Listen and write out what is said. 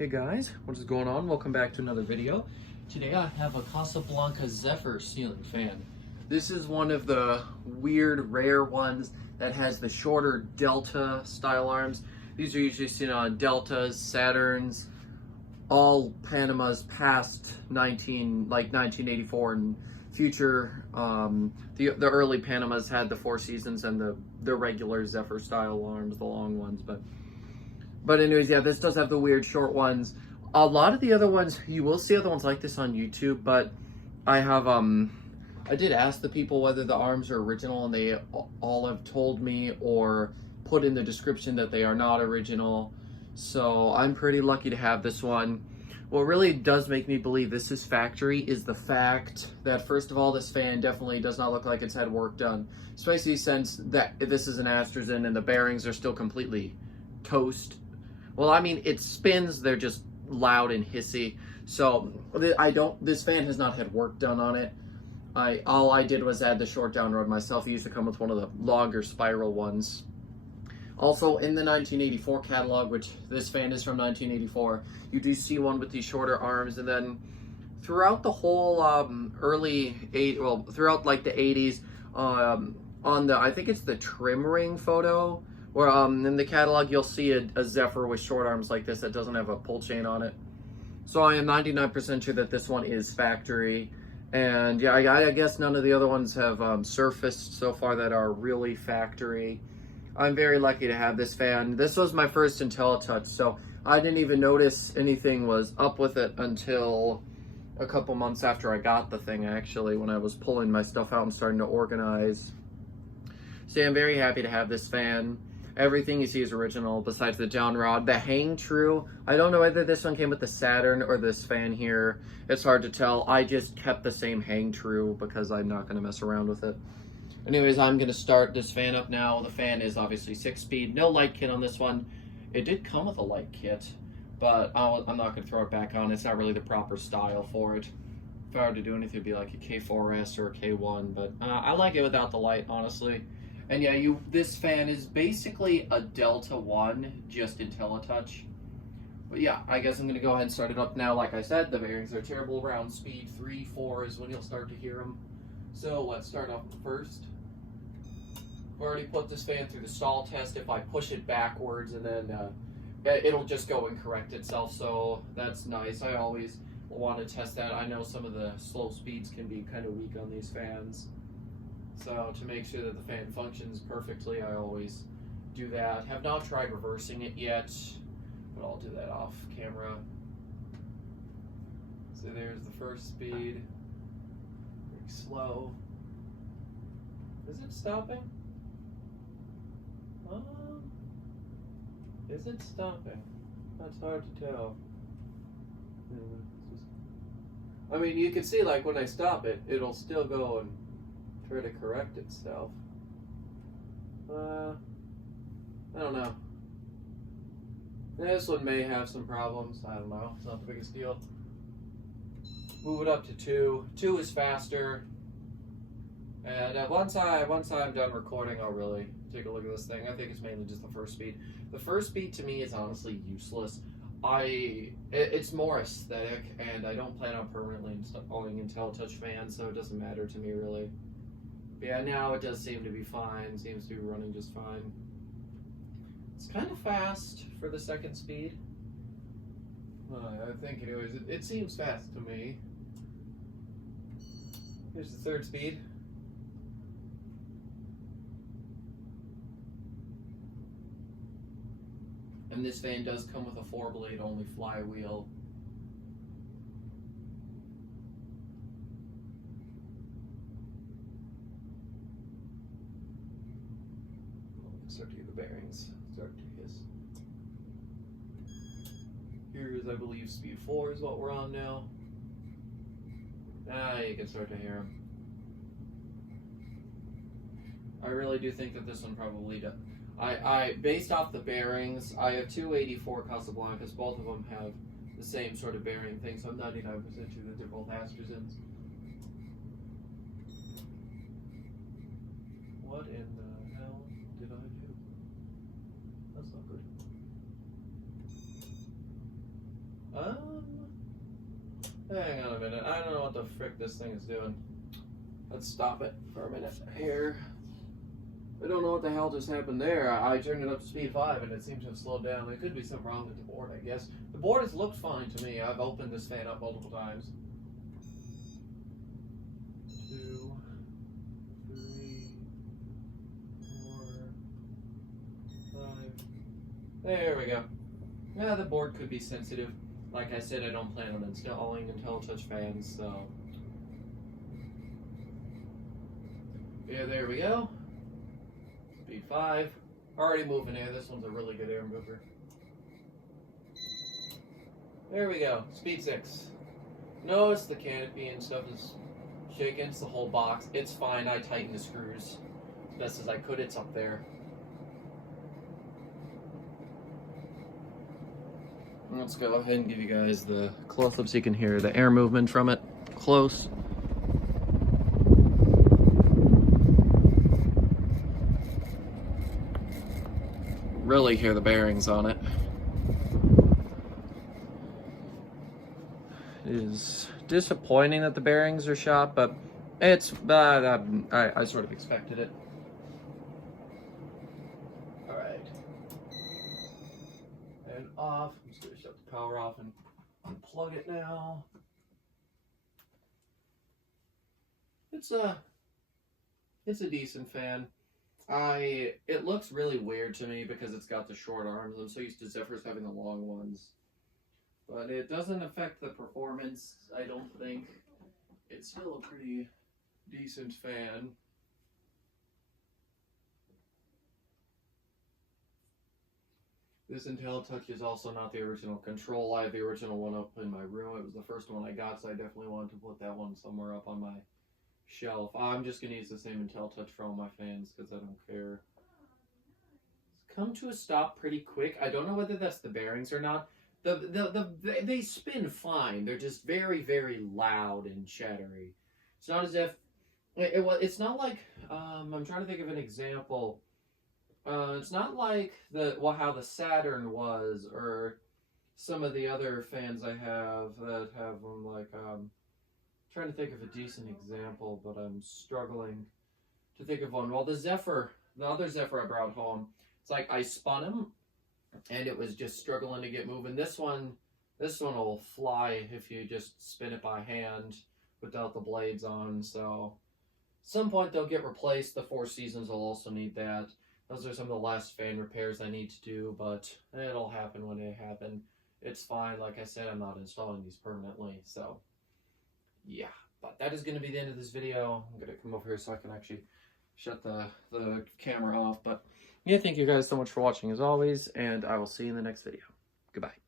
Hey guys, what is going on? Welcome back to another video. Today I have a Casablanca Zephyr ceiling fan. This is one of the weird, rare ones that has the shorter Delta style arms. These are usually seen on Deltas, Saturns, all Panamas past 1984 and future. The early Panamas had the Four Seasons and the regular Zephyr style arms, the long ones, But anyways, yeah, this does have the weird short ones. A lot of the other ones, you will see other ones like this on YouTube, but I did ask the people whether the arms are original, and they all have told me or put in the description that they are not original. So I'm pretty lucky to have this one. What really does make me believe this is factory is the fact that, first of all, this fan definitely does not look like it's had work done, especially since that this is an Astrosyn and the bearings are still completely toast. Well, I mean, it spins, they're just loud and hissy. So this fan has not had work done on it. All I did was add the short down rod myself. It used to come with one of the longer spiral ones. Also, in the 1984 catalog, which this fan is from 1984, you do see one with these shorter arms. And then throughout the whole throughout like the 80s, on the, I think it's the trim ring photo, where in the catalog you'll see a Zephyr with short arms like this that doesn't have a pull chain on it. So I am 99% sure that this one is factory. And yeah, I guess none of the other ones have surfaced so far that are really factory. I'm very lucky to have this fan. This was my first Inteli-Touch, so I didn't even notice anything was up with it until a couple months after I got the thing, actually, when I was pulling my stuff out and starting to organize. So yeah, I'm very happy to have this fan. Everything you see is original besides the down rod. The hang true, I don't know whether this one came with the Saturn or this fan here. It's hard to tell. I just kept the same hang true because I'm not going to mess around with it. Anyways, I'm going to start this fan up now. The fan is obviously 6-speed. No light kit on this one. It did come with a light kit, but I'm not going to throw it back on. It's not really the proper style for it. If I were to do anything, it'd be like a K4S or a K1, but I like it without the light, honestly. And yeah, this fan is basically a Delta 1, just Inteli-Touch. But yeah, I guess I'm going to go ahead and start it up now. Like I said, the bearings are terrible. Around speed 3, 4 is when you'll start to hear them. So let's start off first. I've already put this fan through the stall test. If I push it backwards, and then it'll just go and correct itself. So that's nice. I always want to test that. I know some of the slow speeds can be kind of weak on these fans. So to make sure that the fan functions perfectly, I always do that. Have not tried reversing it yet, but I'll do that off camera. So there's the first speed. Very slow. Is it stopping? Is it stopping? That's hard to tell. I mean, you can see, like, when I stop it, it'll still go and try to correct itself. I don't know. This one may have some problems. I don't know. It's not the biggest deal. Move it up to 2. 2 is faster. And once I'm done recording, I'll really take a look at this thing. I think it's mainly just the first speed. The first speed to me is honestly useless. It's more aesthetic, and I don't plan on permanently installing Inteli-Touch fans, so it doesn't matter to me really. But yeah, now it does seem to be fine. Seems to be running just fine. It's kind of fast for the second speed. I think it seems fast to me. Here's the third speed. And this fan does come with a 4-blade only flywheel. Start to hear the bearings start to hiss. Here's, I believe, speed 4 is what we're on now. You can start to hear them. I really do think that this one probably does. Based off the bearings, I have two 84 Casablancas. Both of them have the same sort of bearing thing, so I'm 99% sure that they're both Astrosyns. What in the hell did I do? Hang on a minute. I don't know what the frick this thing is doing. Let's stop it for a minute here. I don't know what the hell just happened there. I turned it up to speed 5 and it seems to have slowed down. There could be something wrong with the board, I guess. The board has looked fine to me. I've opened this fan up multiple times. 2, 3, 4, 5. There we go. Yeah, the board could be sensitive. Like I said, I don't plan on installing Inteli-Touch fans, so. Yeah, there we go. Speed 5. Already moving air. This one's a really good air mover. There we go. Speed 6. Notice the canopy and stuff is shaking. It's the whole box. It's fine. I tightened the screws as best as I could. It's up there. Let's go ahead and give you guys the close-up so you can hear the air movement from it close. Really hear the bearings on it. It is disappointing that the bearings are shot, but it's I sort of expected it. All right, and off. I'm just gonna shut the power off and unplug it now. It's a decent fan. It looks really weird to me because it's got the short arms. I'm so used to Zephyr's having the long ones. But it doesn't affect the performance, I don't think. It's still a pretty decent fan. This Inteli-Touch is also not the original control. I have the original one up in my room. It was the first one I got, so I definitely wanted to put that one somewhere up on my shelf. I'm just going to use the same Inteli-Touch for all my fans because I don't care. It's come to a stop pretty quick. I don't know whether that's the bearings or not. They spin fine. They're just very, very loud and chattery. It's not as if... It's not like... I'm trying to think of an example. It's not like how the Saturn was, or some of the other fans I have that have them like... trying to think of a decent example, but I'm struggling to think of one. Well, the other Zephyr I brought home, it's like I spun him, and it was just struggling to get moving. This one will fly if you just spin it by hand without the blades on. So, at some point they'll get replaced. The Four Seasons will also need that. Those are some of the last fan repairs I need to do, but it'll happen when they happen. It's fine. Like I said, I'm not installing these permanently, so. Yeah, but that is going to be the end of this video. I'm going to come over here so I can actually shut the camera off. But yeah, thank you guys so much for watching as always, and I will see you in the next video. Goodbye.